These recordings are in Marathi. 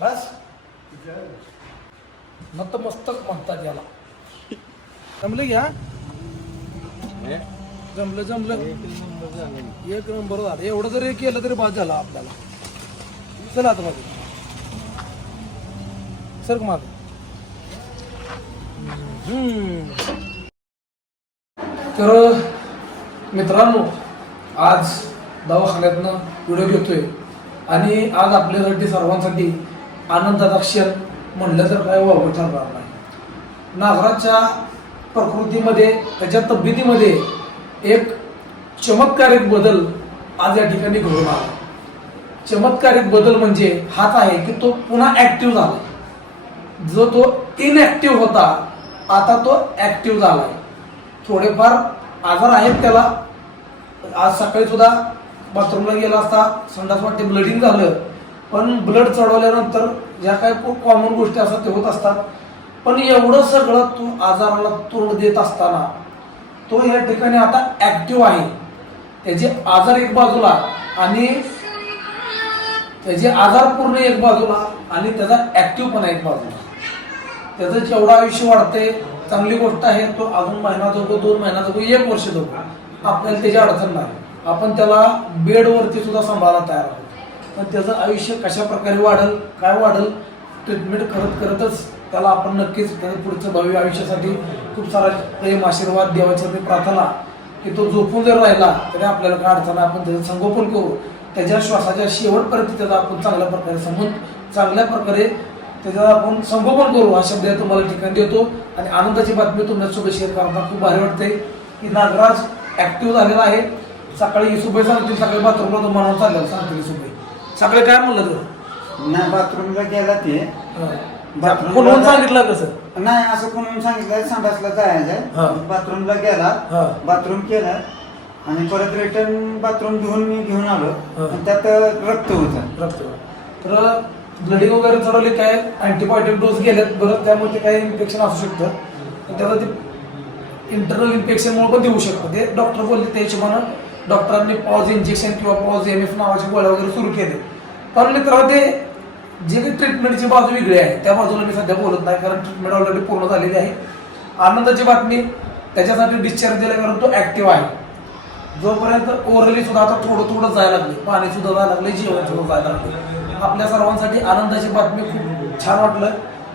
बस नतमस्तक म्हणतात याला. जमलं घ्या, जमलं जमलं, एक नंबर झालं. एवढं जरी केलं तरी बाद झालं आपल्याला. चला आता मागे सर माग. तर मित्रांनो, आज दवाखान्यातनं व्हिडिओ घेतोय आणि आज आपल्यासाठी सर्वांसाठी आनंदाचा क्षण म्हणलं तर काय वावगं ठरणार नाही. नागराजच्या प्रकृतीमध्ये, त्याच्या तब्येतीमध्ये एक चमत्कारिक बदल आज या ठिकाणी घडून आला. चमत्कारिक बदल म्हणजे हाच आहे की तो पुन्हा ऍक्टिव्ह झाला. जो तो इनऍक्टिव्ह होता आता तो ऍक्टिव्ह झालाय. थोडेफार आजार आहेत त्याला. आज सकाळी सुद्धा बाथरूमला गेला असता, संडास वाटते ब्लडिंग झालं, पण ब्लड चढवल्यानंतर ज्या काही कॉमन गोष्टी असतात ते होत असतात. पण एवढं सगळं तो आजाराला तोंड देत असताना तो या ठिकाणी आता ऍक्टिव्ह आहे. त्याचे आजार एक बाजूला आणि त्याचे आजार पूर्ण एक बाजूला आणि त्याचा ऍक्टिव्ह पण एक बाजूला. त्याचं जेवढं आयुष्य वाढतंय चांगली गोष्ट आहे. तो अजून महिना जगो, 2 महिना जगो, 1 वर्ष जगो, आपल्याला त्याची अडचण नाही. आपण त्याला बेडवरती सुद्धा सांभाळायला तयार आहोत. पण त्याचं आयुष्य कशा प्रकारे वाढेल, काय वाढेल, ट्रीटमेंट करतच त्याला आपण नक्कीच त्याच्या पुढचं भव्य आयुष्यासाठी खूप सारा प्रेम आशीर्वाद देवाच्या प्रार्थना की तो झोपून जर राहिला तरी आपल्याला काय अडचण आहे. आपण त्याचं संगोपन करू. त्याच्या श्वासाच्या शेवटपर्यंत त्याचा आपण चांगल्या प्रकारे त्याचं आपण संगोपन करू. हा शब्द तुम्हाला ठिकाणी देतो. आणि आनंदाची बातमी तुमच्यासोबत शेअर करताना खूप भारी वाटते की नागराज ऍक्टिव्ह झालेला आहे. सकाळी इसुबाई सांगतील, सकाळी बाथरूमला तो म्हणून चाललेला सांगतील इसुबाई. सकाळी काय म्हणलं तू? नाही, बाथरूमला गेला ते. कोण सांगितलं कसं? नाही, असं कोणी सांगितलं संडासला जायचं. बाथरूमला गेला, बाथरूम केलं आणि परत रिटर्न बाथरूम घेऊन आलो. त्यात रक्त होतं. तर ब्लडिंग वगैरे चढवले, काय अँटीबायोटिक डोस गेलेत बरं, त्यामुळे ते काय इन्फेक्शन असू शकतं. त्याला ते इंटरनल इन्फेक्शनमुळे पण देऊ शकतं. ते डॉक्टर बोलले त्या हिशोबानं डॉक्टरांनी पॉज इंजेक्शन किंवा पॉज MF नावाचे गोळ्या वगैरे सुरू केले. पण मित्रांनो, ते जे काही ट्रीटमेंटची बाजू वेगळी आहे त्या बाजूला मी सध्या बोलत नाही, कारण ट्रीटमेंट ऑलरेडी पूर्ण झालेली आहे. आनंदाची बातमी, त्याच्यासाठी डिस्चार्ज दिला कारण तो ऍक्टिव्ह आहे. जोपर्यंत ओरली सुद्धा आता थोडं जायला लागले, पाणी सुद्धा जायला लागले, जेवण सुद्धा जायला लागले. आपल्या सर्वांसाठी आनंदाची बातमी. खूप छान वाटलं.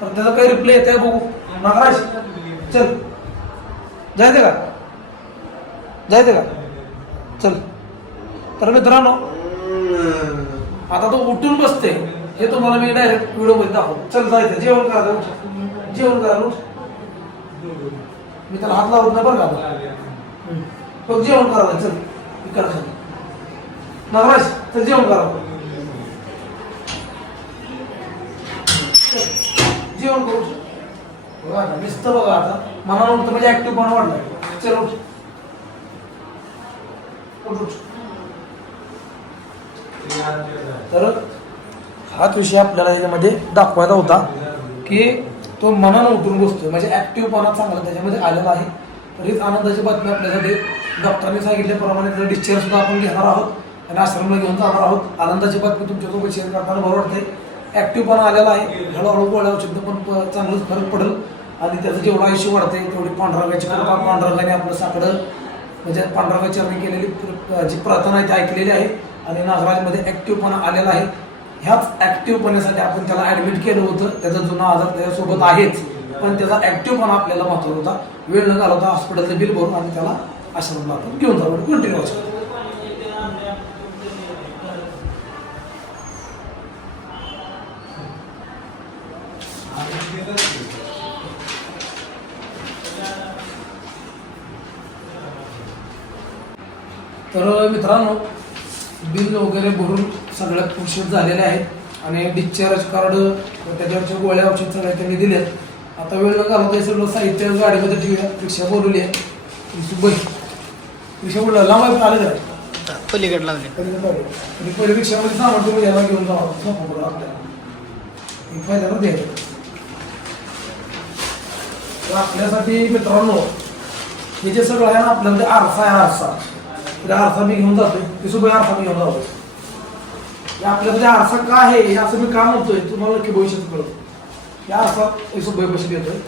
तर त्याचा काही रिप्लाय येत आहे बघू. नागराज चल, जायचं का? चल. तर मित्रांनो, आता तो उठून बसते हे तुम्हाला मी डायरेक्ट व्हिडिओ मध्ये दाखवतो. चल जायचं, जेवण करायला उठ. मी त्याला हात लावत नाही बरं का. जेवण करायला चल इकडे खाली. नागराज चल जेवण करा. जेवण करू बघा. नुसतं बघा आता मनाला उठतं म्हणजे ऍक्टिव्ह पण वाढलाय. चल उठ. तर हाच विषय आपल्याला याच्यामध्ये दाखवायचा होता की तो मनानं उठून बसतोय म्हणजे ऍक्टिव्हपणा चांगला त्याच्यामध्ये आलेला आहे. तरीच आनंदाची बातमी आपल्यासाठी. डॉक्टरांनी सांगितल्याप्रमाणे त्याचा डिस्चार्ज सुद्धा आपण घेणार आहोत आणि आश्रमला घेऊन जाणार आहोत. आनंदाची बातमी तुमच्यासोबत शेअर करताना बरं वाटतंय. ऍक्टिव्हपणा आलेला आहे. हळूहळू गोळ्या औषध पण चांगलंच फरक पडेल आणि त्याचं जेवढं आयुष्य वाढतंय तेवढी पांडुरंगाची कृपा, पांडुरंगाने आपलं साकडं म्हणजे पांडुरंगाची चरणी केलेली जी प्रार्थना आहे ती ऐकलेली आहे आणि नागराजमध्ये ऍक्टिव्हपणा आलेला आहे. ह्याच ऍक्टिव्हपणासाठी आपण त्याला ऍडमिट केलं होतं. त्याचा जुना आजार त्याच्यासोबत आहेच, पण त्याचा ऍक्टिव्हपणा आपल्याला महत्त्वाचा होता. वेळ न घालवता हॉस्पिटलचं बिल भरून आणि त्याला आश्रमला आपण घेऊन जाऊ. कंटिन्यू असतो. तर मित्रांनो, बिल वगैरे भरून सगळ्यात खुश झालेले आहेत आणि डिस्चार्ज कार्ड त्याच्यावरच्या गोळ्या औषध सगळ्या त्यांनी दिल्यात. आता वेळ न घालवता सगळं साहित्य गाडीमध्ये ठेवूया. रिक्षा बोलवली आहे. रिक्षा बोलला लांब आलं का पलीकडे लावले. पहिले रिक्षामध्ये सामान तुम्ही याला घेऊन जावा. आपल्याला पहिल्यांदा द्यायचं. आपल्यासाठी मित्रांनो हे जे सगळं आहे ना आपल्यामध्ये आरसा आहे. आरसा मी घेऊन जातोय. ती सुबह आरसा मी घेऊन जातो. आपल्याकडे आरसा का आहे हे असं मी का म्हणतोय तुम्हाला नक्की भविष्यात कळतो. या आरसा पैसे देतोय.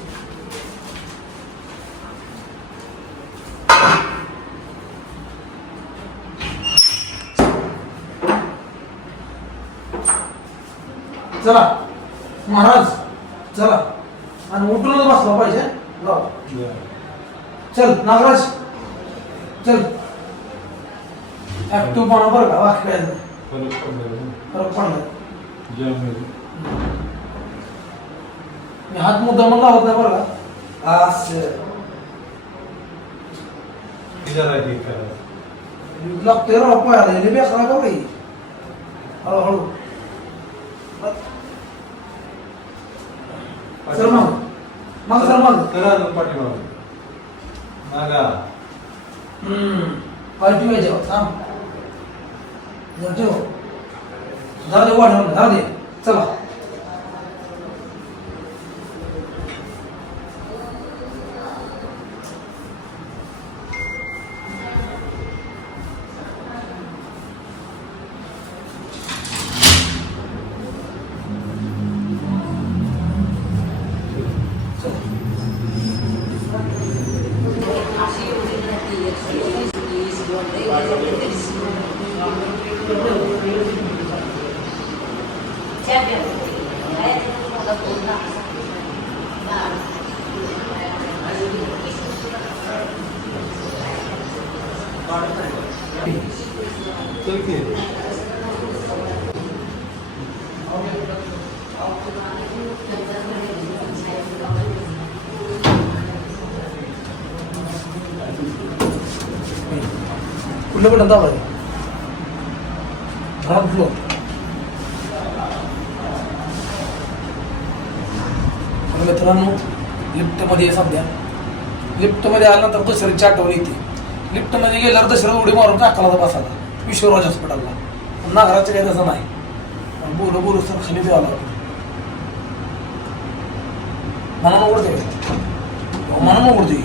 चला महाराज चला आणि उठूनच बसला पाहिजे. चल नागराज चल ऍक्टिव्ह पाना बरं का वाक्य काय फरक पडला. मी हात मुद्दा म्हणला होत नाही बरं का. असं लागतोय राव पायाला हे बेसला का काही हळूहळू. चल मग चल मग पार्टी पाहिजे थांब ठेव जा दे वाढ जा दे. चला कुठलं पण दाबा ग्राउंड फ्लोर. मित्रांनो लिफ्टमध्ये सध्या लिफ्टमध्ये आल्यानंतर दसऱ्याची आठवण येते. लिफ्टमध्ये गेल्यावर दसऱ्याला उडी मारून टाकला होता बसायला विश्वराज हॉस्पिटलला. नागराचं काही तसं नाही. बोलू सर खाली द्यावं लागतं म्हणून उघडते.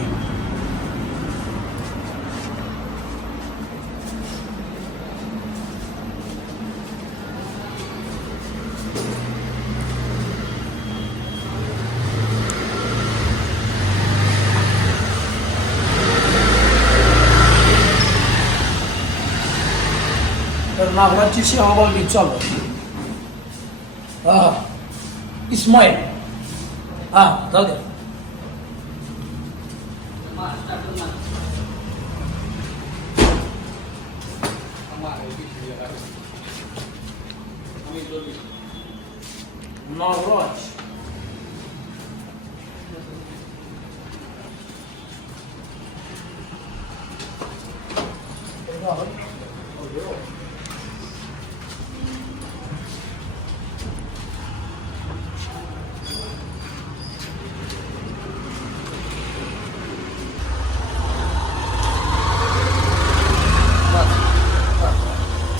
तर नागराची सेवाभावी चालू हा इस्माईल हा जाऊ दे. नागराज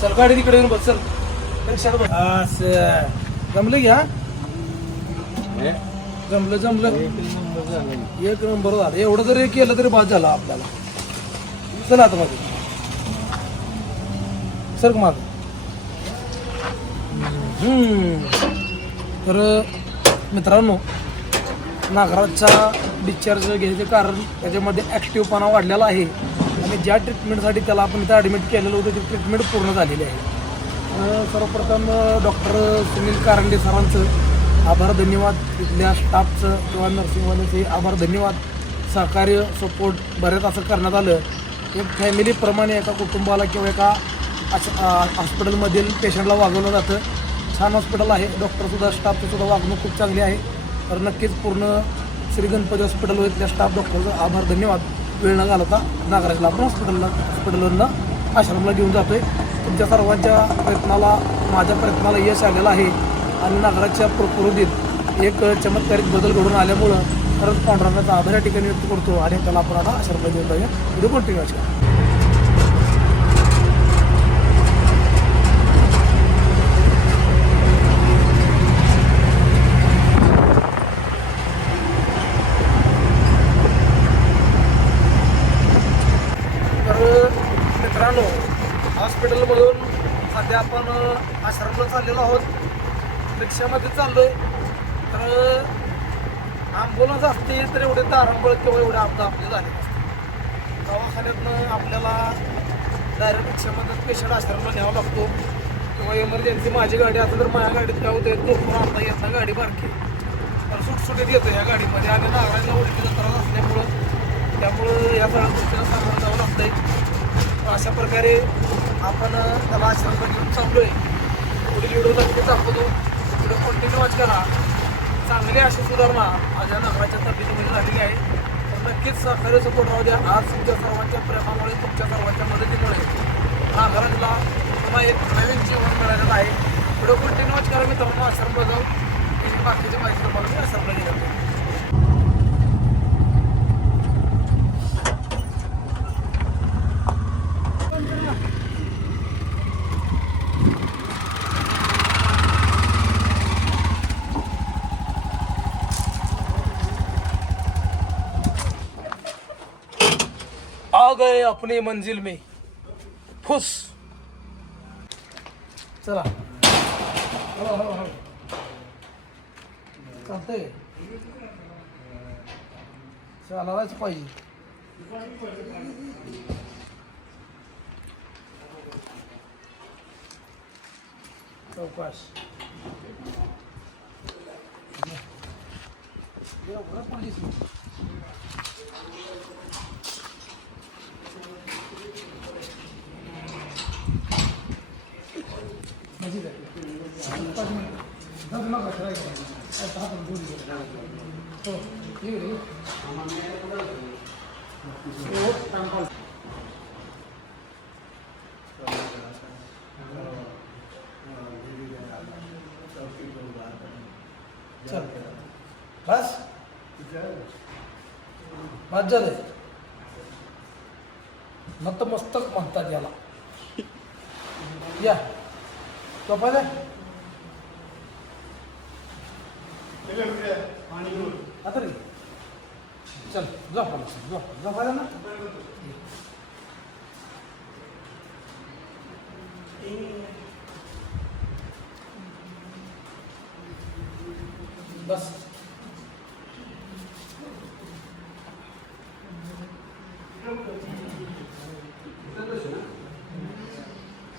चल गाडी तिकडे येऊन बस. चल रिक्षात बस. असं जमलं घ्या जमलं एक नंबर झालं. एवढं जरी केलं तरी बाद झालं आपल्याला. चल आता माझं सर माग. तर मित्रांनो नागराजचा डिस्चार्ज घ्यायचं कारण त्याच्यामध्ये ॲक्टिव्हपणा वाढलेला आहे आणि ज्या ट्रीटमेंटसाठी त्याला आपण इथं ॲडमिट केलेलं होतं ती ट्रीटमेंट पूर्ण झालेली आहे. सर्वप्रथम डॉक्टर सुनील कारंडे सरांचं आभार धन्यवाद. इथल्या स्टाफचं किंवा नर्सिंगवाल्याचे आभार धन्यवाद. सहकार्य सपोर्ट बऱ्याच असं करण्यात आलं. एक फॅमिलीप्रमाणे एका कुटुंबाला किंवा एका हॉस्पिटलमधील पेशंटला वागवलं जातं. छान हॉस्पिटल आहे. डॉक्टरसुद्धा स्टाफचं सुद्धा वागणूक खूप चांगली आहे. तर नक्कीच पूर्ण श्री गणपती हॉस्पिटल इथल्या स्टाफ डॉक्टरचा आभार धन्यवाद. वेळ न घालता नागराजला आपण हॉस्पिटलवरनं आश्रमला घेऊन जातोय. तुमच्या सर्वांच्या प्रयत्नाला माझ्या प्रयत्नाला यश आलेलं आहे आणि नागराजच्या प्रकृतीत एक चमत्कारिक बदल घडून आल्यामुळं खरंच पांडुरंगाचा आभार या ठिकाणी व्यक्त करतो आणि त्याला आपण आता आश्रमला घेऊन जाऊया. व्हिडिओ कंटिन्यू करा. मित्रांनो हॉस्पिटलमधून सध्या आपण आश्रमला चाललेलो आहोत, रिक्षामध्ये चाललोय. तर ॲम्ब्युलन्स असते तर एवढे तारंबळ किंवा एवढे अपघात आपले झाले नसते. दवाखान्यातनं आपल्याला डायरेक्ट रिक्षामध्ये पेशंट आश्रमला न्यावा लागतो किंवा इमर्जन्सी माझी गाडी असेल तर माझ्या गाडीत काय होतं झोपून आणता येत नाही, गाडी बारकी तर सुटसुटीत येतो या गाडीमध्ये. आणि नागरांना ओळखीचा त्रास असल्यामुळं त्यामुळं या सगळ्या गोष्टीला सामोरं जावं लागतंय. अशा प्रकारे आपण त्याला आश्रमला घेऊन चाललोय. पुढील व्हिडिओ नक्की दाखवतो, पुढे कंटिन्यू वॉच करा. चांगली अशी सुधारणा माझ्या नगराच्या तब्येतीमध्ये झालेली आहे. तर नक्कीच सहकार्य सपोर्ट राहू द्या. आज तुमच्या सर्वांच्या प्रेमामुळे, तुमच्या सर्वांच्या मदतीमुळे नागराजला पुन्हा एक नवीन जीवन मिळालेलं आहे. व्हिडिओ कंटिन्यू वॉच करा मित्रांनो. आश्रम बघाव बाकीची माहिती तुम्हाला मी आश्रमला गेलो. आ गए अपनी मंजिल में फुस. चला चालतंय, चालायलाच पाहिजे. चौकाश चल बस बस झालं. नतमस्तक म्हणतात याला. या झोपायला आता रे. चल झोपायला ना. बस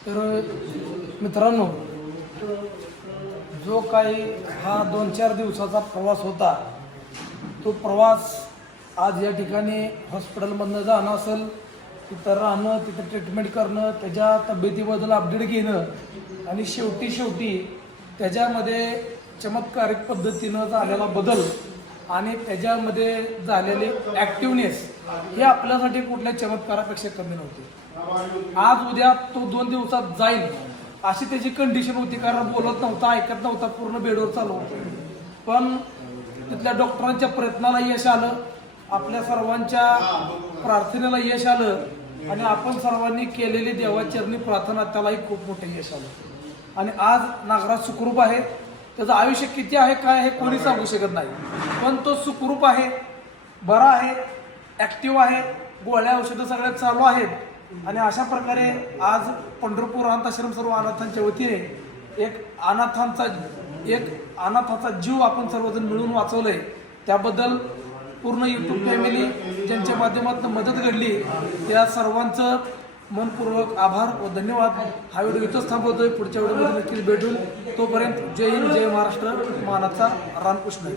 तर मित्रांनो, जो काही हा 2-4 दिवसाचा प्रवास होता, तो प्रवास आज या ठिकाणी हॉस्पिटलमधनं जाणं असेल, तिथं राहणं, तिथं ट्रीटमेंट करणं, त्याच्या तब्येतीबद्दल अपडेट घेणं आणि शेवटी त्याच्यामध्ये चमत्कारिक पद्धतीनं झालेला बदल आणि त्याच्यामध्ये झालेले ॲक्टिवनेस हे आपल्यासाठी कुठल्या चमत्कारापेक्षा कमी नव्हते. आज उद्या तो 2 दिवसात जाईल अशी त्याची कंडिशन होती, कारण बोलत नव्हता, ऐकत नव्हता, पूर्ण बेडवर चालू होतं. पण तिथल्या डॉक्टरांच्या प्रयत्नाला यश आलं, आपल्या सर्वांच्या प्रार्थनेला यश आलं आणि आपण सर्वांनी केलेली देवाचरणी प्रार्थना त्यालाही खूप मोठं यश आलं. आणि आज नागराज सुखरूप आहे. त्याचं आयुष्य किती आहे काय हे कोणी सांगू शकत नाही, पण तो सुखरूप आहे, बरा आहे, ॲक्टिव्ह आहे, गोळ्या औषधं सगळ्यात चालू आहेत. आणि अशा प्रकारे आज पंढरपूर अनाथाश्रम सर्व अनाथांच्या वतीने एक अनाथाचा जीव आपण सर्वजण मिळून वाचवलंय. त्याबद्दल पूर्ण यूट्यूब फॅमिली ज्यांच्या माध्यमातून मदत घडली त्या सर्वांचं मनपूर्वक आभार व धन्यवाद. हा व्हिडिओ इथंच थांबवतोय. पुढच्या व्हिडिओमध्ये नक्कीच भेटून. तोपर्यंत जय हिंद, जय महाराष्ट्र, मानाचा रामकृष्ण.